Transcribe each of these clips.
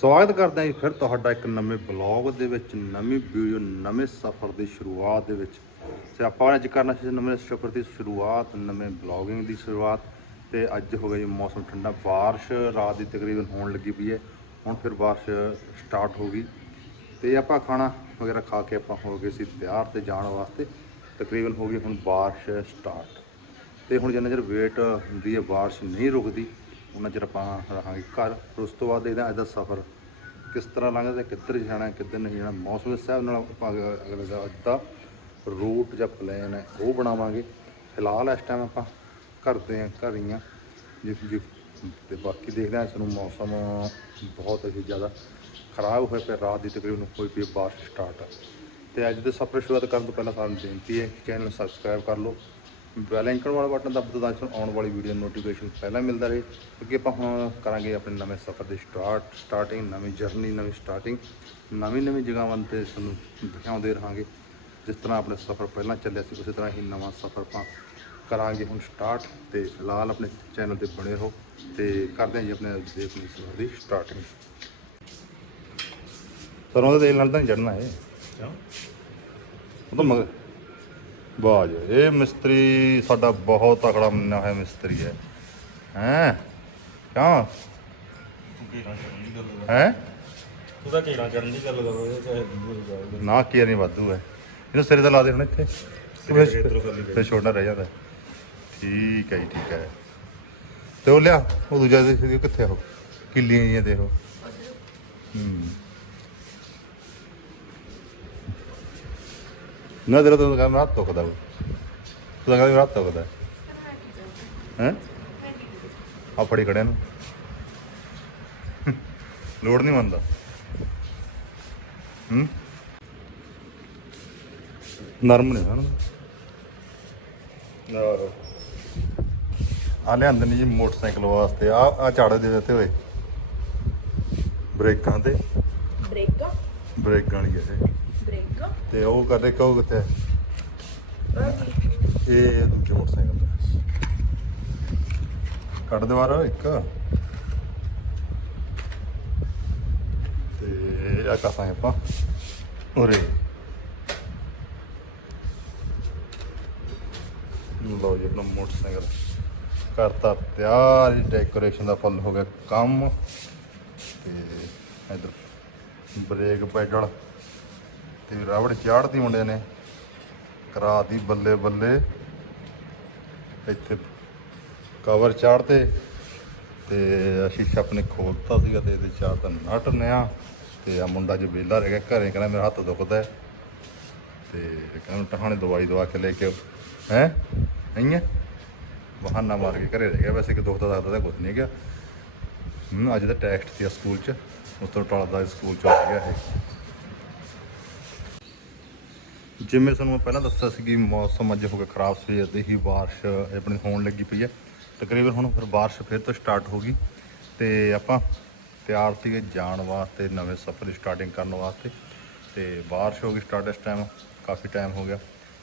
ਸਵਾਗਤ ਕਰਦੇ ਹਾਂ ਜੀ ਫਿਰ ਤੁਹਾਡਾ ਇੱਕ ਨਵੇਂ ਬਲੌਗ ਦੇ ਵਿੱਚ, ਨਵੀਂ ਵੀਡੀਓ, ਨਵੇਂ ਸਫ਼ਰ ਦੀ ਸ਼ੁਰੂਆਤ ਦੇ ਵਿੱਚ। ਤੇ ਆਪਾਂ ਅੱਜ ਕਰਨਾ ਸੀ ਨਵੇਂ ਸਫ਼ਰ ਦੀ ਸ਼ੁਰੂਆਤ, ਨਵੇਂ ਬਲੌਗਿੰਗ ਦੀ ਸ਼ੁਰੂਆਤ। ਤੇ ਅੱਜ ਹੋ ਗਿਆ ਜੀ ਮੌਸਮ ਠੰਡਾ, ਬਾਰਿਸ਼ ਰਾਤ ਦੀ ਤਕਰੀਬਨ ਹੋਣ ਲੱਗੀ ਪਈ ਹੈ। ਹੁਣ ਫਿਰ ਬਾਰਿਸ਼ ਸਟਾਰਟ ਹੋ ਗਈ। ਤੇ ਆਪਾਂ ਖਾਣਾ ਵਗੈਰਾ ਖਾ ਕੇ ਆਪਾਂ ਹੋ ਗਏ ਸੀ ਤਿਆਰ ਤੇ ਜਾਣ ਵਾਸਤੇ। ਤਕਰੀਬਨ ਹੋ ਗਈ ਹੁਣ ਬਾਰਿਸ਼ ਸਟਾਰਟ। ਤੇ ਹੁਣ ਜਿੰਨਾ ਚਿਰ ਵੇਟ ਹੁੰਦੀ ਹੈ, ਬਾਰਿਸ਼ ਨਹੀਂ ਰੁਕਦੀ ਉਹਨਾਂ ਚਿਰ ਆਪਾਂ ਰਹਾਂਗੇ। ਘਰ, ਫਿਰ ਉਸ ਤੋਂ ਬਾਅਦ ਦੇਖਦੇ ਹਾਂ ਅੱਜ ਦਾ ਸਫ਼ਰ ਕਿਸ ਤਰ੍ਹਾਂ ਲੰਘਦਾ ਤੇ ਕਿੱਧਰ ਜਾਣਾ, ਕਿੱਧਰ ਨਹੀਂ ਜਾਣਾ। ਮੌਸਮ ਦੇ ਹਿਸਾਬ ਨਾਲ ਆਪਾਂ ਅਗਲੇ ਦਾ ਅੱਜ ਦਾ ਰੂਟ ਜਾਂ ਪਲਾਨ ਹੈ, ਉਹ ਬਣਾਵਾਂਗੇ। ਫਿਲਹਾਲ ਇਸ ਟਾਈਮ ਆਪਾਂ ਕਰਦੇ ਹਾਂ ਘਰ ਹੀ ਹਾਂ ਜਿਸ ਜਿਸ ਤੇ ਬਾਕੀ ਦੇਖਦੇ ਹਾਂ ਇਸ ਨੂੰ ਮੌਸਮ ਬਹੁਤ ਹੀ ਜ਼ਿਆਦਾ ਖਰਾਬ ਹੋਇਆ ਪਿਆ ਰਾਤ ਦੀ ਤਕਰੀਬਨ ਹੋਈ ਵੀ ਬਾਰਿਸ਼ ਸਟਾਰਟ ਤੇ ਅੱਜ ਦੇ ਸਫ਼ਰ ਸ਼ੁਰੂਆਤ ਕਰਨ ਤੋਂ ਪਹਿਲਾਂ ਸਾਨੂੰ ਬੇਨਤੀ ਹੈ ਕਿ ਚੈਨਲ ਸਬਸਕ੍ਰਾਈਬ ਕਰ ਲਓ। ਬੈਲ ਆਈਕਨ ਵਾਲਾ ਬਟਨ ਦਬਾ ਦਿਓ ਤਾਂ ਤੁਹਾਨੂੰ ਆਉਣ ਵਾਲੀ ਵੀਡੀਓ ਨੋਟੀਫਿਕੇਸ਼ਨ ਪਹਿਲਾਂ ਮਿਲਦਾ ਰਹੇ। ਕਿਉਂਕਿ ਆਪਾਂ ਹੁਣ ਕਰਾਂਗੇ ਆਪਣੇ ਨਵੇਂ ਸਫ਼ਰ ਦੀ ਸਟਾਰਟ ਸਟਾਰਟਿੰਗ ਨਵੀਂ ਜਰਨੀ ਨਵੀਂ ਸਟਾਰਟਿੰਗ ਨਵੀਂ ਨਵੀਂ ਜਗ੍ਹਾਵਾਂ ਤੇ ਤੁਹਾਨੂੰ ਦਿਖਾਉਂਦੇ ਰਹਾਂਗੇ। ਜਿਸ ਤਰ੍ਹਾਂ ਆਪਣੇ ਸਫ਼ਰ ਪਹਿਲਾਂ ਚੱਲਿਆ ਸੀ ਉਸੇ ਤਰ੍ਹਾਂ ਹੀ ਨਵਾਂ ਸਫ਼ਰ ਆਪਾਂ ਕਰਾਂਗੇ। ਹੁਣ ਸਟਾਰਟ ਤੇ ਫਿਲਹਾਲ ਆਪਣੇ ਚੈਨਲ ਤੇ ਬਣੇ ਰਹੋ ਤੇ ਕਰਦੇ ਹਾਂ ਜੀ ਆਪਣੇ ਅੱਜ ਦੇ ਆਪਣੀ ਸਫ਼ਰ ਦੀ ਸਟਾਰਟਿੰਗ ਸਰੋਂ ਦੇ ਤੇਲ ਨਾਲ ਤਾਂ ਨਹੀਂ ਚੜਨਾ ਇਹ। ਉਹ ਤਾਂ ਮਗਰ ਵਾਹ ਜੀ ਇਹ ਮਿਸਤਰੀ ਸਾਡਾ ਬਹੁਤ ਤਕੜਾ ਮੰਨਿਆ ਹੋਇਆ ਮਿਸਤਰੀ ਹੈ। ਹੈਂ? ਕਿਉਂ? ਹੈ? ਉਹਦਾ ਕੀੜਾ ਕਰਨ ਦੀ ਗੱਲ ਕਰੋ ਚਾਹੇ ਨਾ ਕੀ ਨਹੀਂ ਵਾਧੂ ਹੈ। ਇਹਨੂੰ ਸਿਰੇ ਤੇ ਲਾ ਦੇ ਹੁਣ ਇੱਥੇ। ਸਿਰੇ ਤੇ ਛੋਟਾ ਰਹਿ ਜਾਂਦਾ। ਠੀਕ ਹੈ ਜੀ ਠੀਕ ਹੈ। ਤੇ ਉਹ ਲਿਆ ਉਹ ਦੂਜਾ ਦੇ ਕਿੱਥੇ ਆ ਉਹ? ਕਿੱਲੀਆਂ ਜੀਆਂ ਦੇਖੋ ਹੂੰ। ਤੇਰਾ ਤਾਂ ਕੰਮ ਰਾਤ ਤੋਕਦਾ ਉਹ ਤੂੰ ਤਾਂ ਕਹਿੰਦਾ ਰਾਤ ਤੋਕਦਾ ਹੈ ਆ ਫੜੀ ਖੜਿਆ ਨੂੰ ਲੋੜ ਨਹੀਂ ਮੰਨਦਾ ਹੂੰ ਨਰਮ ਨੇ ਹਨ ਯਾਰ ਆ ਲਿਆਂਦੇ ਨੇ ਜੀ ਮੋਟਰਸਾਈਕਲ ਵਾਸਤੇ ਆ ਆ ਝਾੜੇ ਦੇ ਦਿੱਤੇ ਹੋਏ ਬ੍ਰੇਕਾਂ ਤੇ ਬ੍ਰੇਕਾਂ ਬ੍ਰੇਕਾਂ ਵਾਲੀ ਇਹ ਬ੍ਰੇਕਾਂ ਤੇ ਉਹ ਕਰਦੇ ਕਹੋ ਕਿੱਥੇ? ਇਹ ਦੂਜੇ ਮੋਟਰਸਾਈਕਲ ਤੇ। ਕੱਢ ਦੇ ਇੱਕ। ਤੇ ਆ ਕਾਸਾਂ ਆਪਾਂ ਉਰੇ। ਲਓ ਜੀ, ਆਪਣਾ ਮੋਟਰਸਾਈਕਲ। ਕਰਤਾ, ਤਿਆਰ ਡੈਕੋਰੇਸ਼ਨ ਦਾ ਫੁੱਲ ਹੋ ਗਿਆ ਕੰਮ। ਤੇ ਇਧਰ ਬ੍ਰੇਕ ਪੈਡਲ। ਤੇ ਰਬੜ ਚਾੜਤੀ ਮੁੰਡੇ ਨੇ। ਕਰਾਤੀ ਬੱਲੇ ਬੱਲੇ। ਇੱਥੇ ਕਵਰ ਚਾੜਤੇ ਤੇ ਸ਼ੀਸ਼ਾ ਆਪਣੇ ਖੋਲਤਾ ਸੀਗਾ ਤੇ ਇਹਦੇ ਚਾਰ ਤਾਂ ਨਟ ਨਿਆ ਤੇ ਆ ਮੁੰਡਾ ਜੋ ਵਿਹਲਾ ਰਹਿ ਗਿਆ, ਘਰੇ ਕਹਿੰਦਾ ਮੇਰਾ ਹੱਥ ਦੁਖਦਾ ਹੈ। ਤੇ ਕਹਿੰਦਾ ਟਹਾਣੇ ਦਵਾਈ ਦਵਾ ਕੇ ਲੈ ਕੇ ਹੈ? ਨਹੀਂ ਬਹਾਨਾ ਮਾਰ ਕੇ ਘਰੇ ਰਹਿ ਗਿਆ, ਵੈਸੇ ਕਿ ਦੁਖਦਾ ਦੱਸਦਾ ਤਾਂ ਕੁਝ ਨਹੀਂ ਗਿਆ ਹੂੰ, ਅੱਜ ਦਾ ਟੈਸਟ ਸੀ ਸਕੂਲ 'ਚ, ਉਸ ਤੋਂ ਟਲਦਾ ਸਕੂਲ 'ਚ ਆ ਗਿਆ ਇਹ। ਜਿਵੇਂ ਤੁਹਾਨੂੰ ਮੈਂ ਪਹਿਲਾਂ ਦੱਸਿਆ ਸੀ ਕਿ ਮੌਸਮ ਅੱਜ ਹੋ ਗਿਆ ਖਰਾਬ, ਸਵੇਰ ਦੇ ਹੀ ਬਾਰਿਸ਼ ਆਪਣੀ ਹੋਣ ਲੱਗੀ ਪਈ ਹੈ। ਤਕਰੀਬਨ ਹੁਣ ਫਿਰ ਬਾਰਿਸ਼ ਫਿਰ ਤੋਂ ਸਟਾਰਟ ਹੋ ਗਈ ਤੇ ਆਪਾਂ ਤਿਆਰ ਸੀਗੇ ਜਾਣ ਵਾਸਤੇ, ਨਵੇਂ ਸਫ਼ਰ ਦੀ ਸਟਾਰਟਿੰਗ ਕਰਨ ਵਾਸਤੇ। ਤੇ ਬਾਰਿਸ਼ ਹੋ ਗਈ ਸਟਾਰਟ ਇਸ ਟਾਈਮ ਕਾਫੀ ਟਾਈਮ ਹੋ ਗਿਆ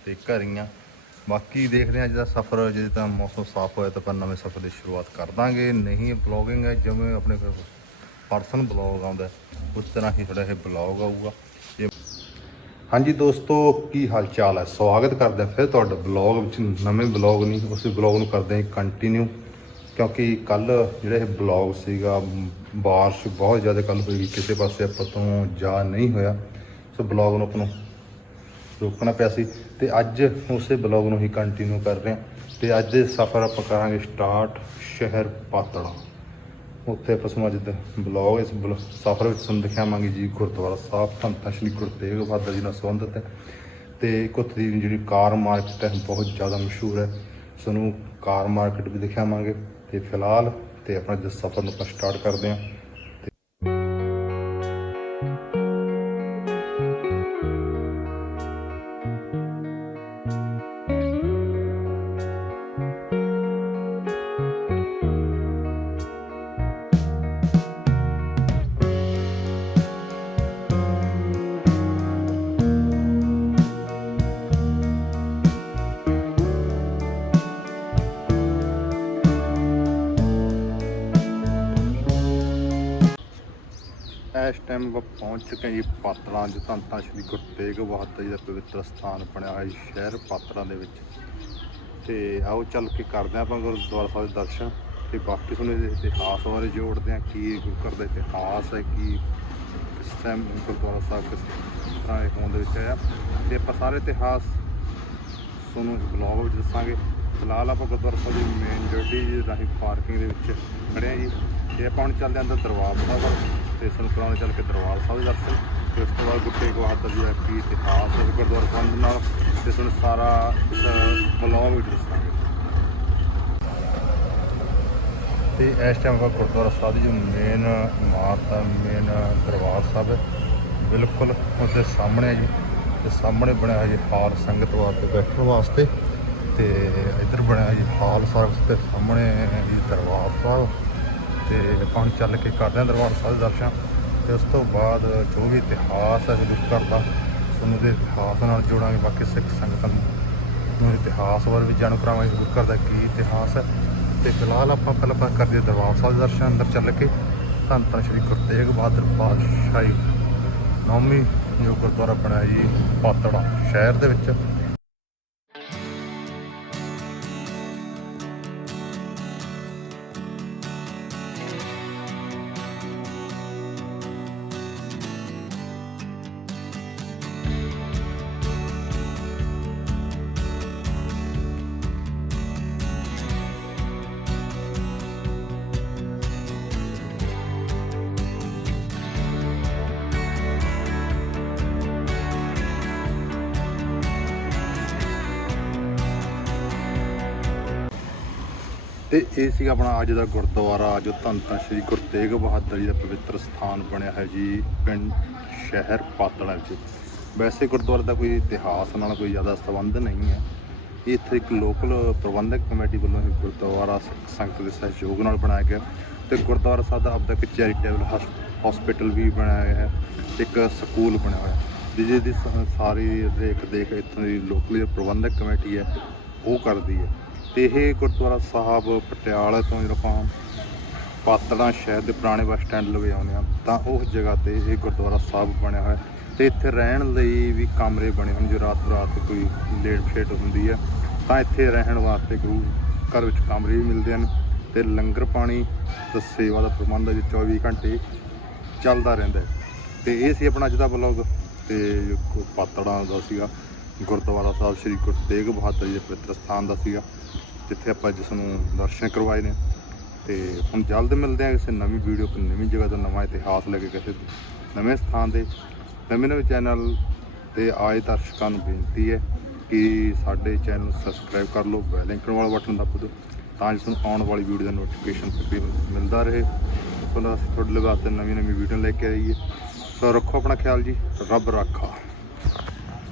ਤੇ ਘਰ ਹੀ ਆ। ਬਾਕੀ ਦੇਖਦੇ ਹਾਂ ਅੱਜ ਦਾ ਸਫ਼ਰ, ਜੇ ਤਾਂ ਮੌਸਮ ਸਾਫ਼ ਹੋਇਆ ਤਾਂ ਆਪਾਂ ਨਵੇਂ ਸਫ਼ਰ ਦੀ ਸ਼ੁਰੂਆਤ ਕਰ ਦਾਂਗੇ। ਨਹੀਂ ਬਲੌਗਿੰਗ ਹੈ, ਜਿਵੇਂ ਆਪਣੇ ਪਰਸਨ ਬਲੌਗ ਆਉਂਦਾ ਉਸ ਤਰ੍ਹਾਂ ਹੀ ਥੋੜਾ ਇਹ ਬਲੌਗ ਆਊਗਾ। ਹਾਂਜੀ ਦੋਸਤੋ, ਕੀ ਹਾਲ ਚਾਲ ਹੈ? ਸਵਾਗਤ ਕਰਦੇ ਹਾਂ ਫਿਰ ਤੁਹਾਡਾ ਬਲੌਗ ਵਿੱਚ। ਨਵੇਂ ਬਲੌਗ ਨਹੀਂ, ਉਸੇ ਬਲੌਗ ਨੂੰ ਕਰਦੇ ਹਾਂ ਕੰਟੀਨਿਊ ਕਿਉਂਕਿ ਕੱਲ ਜਿਹੜਾ ਇਹ ਬਲੌਗ ਸੀਗਾ, ਬਾਰਿਸ਼ ਬਹੁਤ ਜ਼ਿਆਦਾ ਕੱਲ ਹੋਈ ਕਿਸੇ ਪਾਸੇ ਆਪਾਂ ਤੋਂ ਜਾ ਨਹੀਂ ਹੋਇਆ। ਸੋ ਬਲੌਗ ਨੂੰ ਆਪਾਂ ਨੂੰ ਰੋਕਣਾ ਪਿਆ ਸੀ ਤੇ ਅੱਜ ਉਸੇ ਬਲੌਗ ਨੂੰ ਹੀ ਕੰਟੀਨਿਊ ਕਰ ਰਹੇ ਹਾਂ। ਤੇ ਅੱਜ ਦੇ ਸਫ਼ਰ ਆਪਾਂ ਕਰਾਂਗੇ ਸਟਾਰਟ ਸ਼ਹਿਰ ਪਾਤੜਾ ਉੱਥੇ ਆਪਾਂ ਸਮਾਜ ਦੇ ਬਲੌਗ, ਇਸ ਬਲ- ਸਫ਼ਰ ਵਿੱਚ ਸਾਨੂੰ ਦਿਖਾਵਾਂਗੇ ਜੀ ਗੁਰਦੁਆਰਾ ਸਾਹਿਬ, ਧੰਨ ਧੰਨ ਸ਼੍ਰੀ ਗੁਰੂ ਤੇਗ ਬਹਾਦਰ ਜੀ ਨਾਲ ਸੰਬੰਧਿਤ ਹੈ ਤੇ ਇੱਕ ਉੱਥੇ ਦੀ ਜਿਹੜੀ ਕਾਰ ਮਾਰਕੀਟ ਹੈ, ਬਹੁਤ ਜ਼ਿਆਦਾ ਮਸ਼ਹੂਰ ਹੈ। ਸਾਨੂੰ ਕਾਰ ਮਾਰਕੀਟ ਵੀ ਦਿਖਾਵਾਂਗੇ। ਤੇ ਫਿਲਹਾਲ ਤੇ ਆਪਣਾ ਜਿਸ ਸਫ਼ਰ ਨੂੰ ਆਪਾਂ ਸਟਾਰਟ ਕਰਦੇ ਹਾਂ। ਇਸ ਟਾਈਮ ਆਪਾਂ ਪਹੁੰਚ ਚੁੱਕੇ ਹਾਂ ਜੀ ਪਾਤੜਾਂ ਜੋ ਧੰਨ ਧੰਨ ਸ਼੍ਰੀ ਗੁਰੂ ਤੇਗ ਬਹਾਦਰ ਜੀ ਦਾ ਪਵਿੱਤਰ ਸਥਾਨ ਬਣਿਆ ਹੋਇਆ ਜੀ ਸ਼ਹਿਰ ਪਾਤੜਾਂ ਦੇ ਵਿੱਚ। ਤੇ ਆਓ ਚੱਲ ਕੇ ਕਰਦੇ ਹਾਂ ਆਪਾਂ ਗੁਰਦੁਆਰਾ ਸਾਹਿਬ ਦੇ ਦਰਸ਼ਨ। ਤੇ ਬਾਕੀ ਤੁਹਾਨੂੰ ਇਹਦੇ ਇਤਿਹਾਸ ਬਾਰੇ ਜੋੜਦੇ ਹਾਂ, ਕੀ ਗੁਰਕਰ ਦਾ ਇਤਿਹਾਸ ਹੈ, ਕੀ ਕਿਸ ਟਾਈਮ ਗੁਰਦੁਆਰਾ ਸਾਹਿਬ ਕਿਸ ਤਰ੍ਹਾਂ ਇਹ ਹੋਂਦ ਵਿੱਚ ਆਇਆ। ਤੇ ਆਪਾਂ ਸਾਰੇ ਇਤਿਹਾਸ ਤੁਹਾਨੂੰ ਇਸ ਬਲੌਗ ਵਿੱਚ ਦੱਸਾਂਗੇ। ਫਿਲਹਾਲ ਆਪਾਂ ਗੁਰਦੁਆਰਾ ਸਾਹਿਬ ਦੀ ਮੇਨ ਜੋੜੀ ਰਾਹੀਂ ਪਾਰਕਿੰਗ ਦੇ ਵਿੱਚ ਖੜੇ ਜੀ। ਜੇ ਆਪਾਂ ਹੁਣ ਚੱਲਦੇ ਹਾਂ ਅੰਦਰ ਦਰਬਾਰ ਸਾਹਿਬ ਵੱਲ, ਤੇ ਸਾਨੂੰ ਕਰਾਉਣੇ ਚੱਲ ਕੇ ਦਰਬਾਰ ਸਾਹਿਬ ਦੇ ਦਰਸ਼ਨ, ਤੇ ਉਸ ਤੋਂ ਬਾਅਦ ਗੁਰੂ ਤੇਗ ਬਹਾਦਰ ਜੀ ਦਾ ਕੀ ਇਤਿਹਾਸ ਹੈ ਗੁਰਦੁਆਰਾ ਸਾਹਿਬ ਦੇ ਨਾਲ, ਤੇ ਤੁਹਾਨੂੰ ਸਾਰਾ ਇਸ ਬਲੌਗ ਵਿੱਚ ਦੱਸਾਂਗੇ। ਤੇ ਇਸ ਟਾਈਮ ਆਪਾਂ ਗੁਰਦੁਆਰਾ ਸਾਹਿਬ ਦੀ ਜੋ ਮੇਨ ਇਮਾਰਤ ਹੈ ਮੇਨ ਦਰਬਾਰ ਸਾਹਿਬ ਹੈ, ਬਿਲਕੁਲ ਉਹਦੇ ਸਾਹਮਣੇ ਹੈ ਜੀ, ਤੇ ਸਾਹਮਣੇ ਬਣਿਆ ਹੈ ਜੀ ਹਾਲ ਸੰਗਤ ਵਾਸਤੇ, ਬੈਠਣ ਵਾਸਤੇ, ਤੇ ਇੱਧਰ ਬਣਿਆ ਜੀ ਹਾਲ ਸਾਹਿਬ ਤੇ ਸਾਹਮਣੇ ਜੀ ਦਰਬਾਰ ਸਾਹਿਬ। ਤੇ ਆਪਾਂ ਚੱਲ ਕੇ ਕਰਦੇ ਹਾਂ ਦਰਬਾਰ ਸਾਹਿਬ ਦੇ ਦਰਸ਼ਨ ਤੇ ਉਸ ਤੋਂ ਬਾਅਦ ਜੋ ਵੀ ਇਤਿਹਾਸ ਹੈ ਗੁਰੂ ਘਰ ਦਾ ਤੁਹਾਨੂੰ ਦੇ ਇਤਿਹਾਸ ਨਾਲ ਜੋੜਾਂਗੇ। ਬਾਕੀ ਸਿੱਖ ਸੰਗਤਾਂ ਨੂੰ ਇਤਿਹਾਸ ਬਾਰੇ ਵੀ ਜਾਣੂ ਕਰਾਵਾਂਗੇ। ਗੁਰੂ ਘਰ ਦਾ ਕੀ ਇਤਿਹਾਸ ਹੈ। ਤੇ ਫਿਲਹਾਲ ਆਪਾਂ ਪਹਿਲਾਂ ਆਪਾਂ ਕਰਦੇ ਹਾਂ ਦਰਬਾਰ ਸਾਹਿਬ ਦੇ ਦਰਸ਼ਨ, ਅੰਦਰ ਚੱਲ ਕੇ ਧੰਨ ਧੰਨ ਸ਼੍ਰੀ ਗੁਰੂ ਤੇਗ ਬਹਾਦਰ ਪਾਤਸ਼ਾਹੀ ਨੌਵੀਂ ਜੋ ਗੁਰਦੁਆਰਾ ਬਣਿਆ ਜੀ ਪਾਤੜਾ ਸ਼ਹਿਰ ਦੇ ਵਿੱਚ। ਤੇ ਇਹ ਸੀ ਆਪਣਾ ਅੱਜ ਦਾ ਗੁਰਦੁਆਰਾ, ਜੋ ਧੰਨ ਧੰਨ ਸ਼੍ਰੀ ਗੁਰੂ ਤੇਗ ਬਹਾਦਰ ਜੀ ਦਾ ਪਵਿੱਤਰ ਸਥਾਨ ਬਣਿਆ ਹੈ ਜੀ, ਪਿੰਡ ਸ਼ਹਿਰ ਪਾਤਲਾ ਵਿੱਚ। ਵੈਸੇ ਗੁਰਦੁਆਰੇ ਦਾ ਕੋਈ ਇਤਿਹਾਸ ਨਾਲ ਕੋਈ ਜ਼ਿਆਦਾ ਸੰਬੰਧ ਨਹੀਂ ਹੈ। ਇਹ ਇੱਥੇ ਇੱਕ ਲੋਕਲ ਪ੍ਰਬੰਧਕ ਕਮੇਟੀ ਵੱਲੋਂ ਇਹ ਗੁਰਦੁਆਰਾ ਸਿੱਖ ਸੰਗਤ ਦੇ ਸਹਿਯੋਗ ਨਾਲ ਬਣਾਇਆ ਗਿਆ ਤੇ ਗੁਰਦੁਆਰਾ ਸਾਹਿਬ ਦਾ ਆਪਦਾ ਇੱਕ ਚੈਰੀਟੇਬਲ ਹਸਪੀਟਲ ਵੀ ਬਣਾਇਆ ਗਿਆ ਹੈ ਇੱਕ ਸਕੂਲ ਬਣਿਆ ਹੋਇਆ। ਜਿਹਦੇ ਸਾਰੀ ਦੇਖ ਦੇਖ ਇੱਥੋਂ ਦੀ ਲੋਕਲ ਪ੍ਰਬੰਧਕ ਕਮੇਟੀ ਹੈ, ਉਹ ਕਰਦੀ ਹੈ। ਤੇ ਇਹ ਗੁਰਦੁਆਰਾ ਸਾਹਿਬ ਪਟਿਆਲਾ ਤੋਂ ਜਦੋਂ ਆਪਾਂ ਪਾਤੜਾ ਸ਼ਹਿਰ ਦੇ ਪੁਰਾਣੇ ਬੱਸ ਸਟੈਂਡ ਲਵੇ ਆਉਂਦੇ ਆ ਤਾਂ ਉਸ ਜਗ੍ਹਾ ਤੇ ਇਹ ਗੁਰਦੁਆਰਾ ਸਾਹਿਬ ਬਣਿਆ ਹੋਇਆ ਹੈ। ਤੇ ਇੱਥੇ ਰਹਿਣ ਲਈ ਵੀ ਕਮਰੇ ਬਣੇ ਹੋਣ, ਜੇ ਰਾਤ ਰਾਤ ਕੋਈ ਲੇਟ ਫੇਟ ਹੁੰਦੀ ਹੈ, ਤਾਂ ਇੱਥੇ ਰਹਿਣ ਵਾਸਤੇ ਗੁਰੂ ਘਰ ਵਿੱਚ ਕਮਰੇ ਵੀ ਮਿਲਦੇ ਹਨ ਤੇ ਲੰਗਰ ਪਾਣੀ ਤੇ ਸੇਵਾ ਦਾ ਪ੍ਰਬੰਧ ਹੈ, ਜੋ 24 ਘੰਟੇ ਚੱਲਦਾ ਰਹਿੰਦਾ ਹੈ। ਤੇ ਇਹ ਸੀ ਆਪਣਾ ਅੱਜ ਦਾ ਬਲੌਗ ਤੇ ਜੋ ਪਾਤੜਾਂ ਦਾ ਸੀਗਾ, ਗੁਰਦੁਆਰਾ ਸਾਹਿਬ ਸ੍ਰੀ ਗੁਰੂ ਤੇਗ ਬਹਾਦਰ ਜੀ ਦੇ ਪਵਿੱਤਰ ਸਥਾਨ ਦਾ ਸੀਗਾ। ਜਿੱਥੇ ਆਪਾਂ ਜਿਸ ਨੂੰ ਦਰਸ਼ਨ ਕਰਵਾਏ ਨੇ ਤੇ ਹੁਣ ਜਲਦ ਮਿਲਦੇ ਹਾਂ ਕਿਸੇ ਨਵੀਂ ਵੀਡੀਓ ਤੇ ਨਵੀਂ ਜਗ੍ਹਾ ਤੋਂ ਨਵਾਂ ਇਤਿਹਾਸ ਲੈ ਕੇ ਕਿਸੇ ਨਵੇਂ ਸਥਾਨ ਦੇ ਨਵੇਂ ਨਵੇਂ ਚੈਨਲ ਤੇ ਆਏ ਦਰਸ਼ਕਾਂ ਨੂੰ ਬੇਨਤੀ ਹੈ ਕਿ ਸਾਡੇ ਚੈਨਲ ਸਬਸਕ੍ਰਾਈਬ ਕਰ ਲਓ, ਬੈਲ ਆਈਕਨ ਵਾਲਾ ਬਟਨ ਦੱਬ ਦਿਓ ਤਾਂ ਜਿਸ ਨੂੰ ਆਉਣ ਵਾਲੀ ਵੀਡੀਓ ਦਾ ਨੋਟੀਫਿਕੇਸ਼ਨ ਤਕਰੀਬਨ ਮਿਲਦਾ ਰਹੇ। ਤੁਹਾਨੂੰ ਅਸੀਂ ਤੁਹਾਡੇ ਲਈ ਵਾਸਤੇ ਨਵੀਂ ਨਵੀਂ ਵੀਡੀਓ ਲੈ ਕੇ ਆਈਏ। ਸੋ ਰੱਖੋ ਆਪਣਾ ਖਿਆਲ ਜੀ, ਰੱਬ ਰਾਖਾ।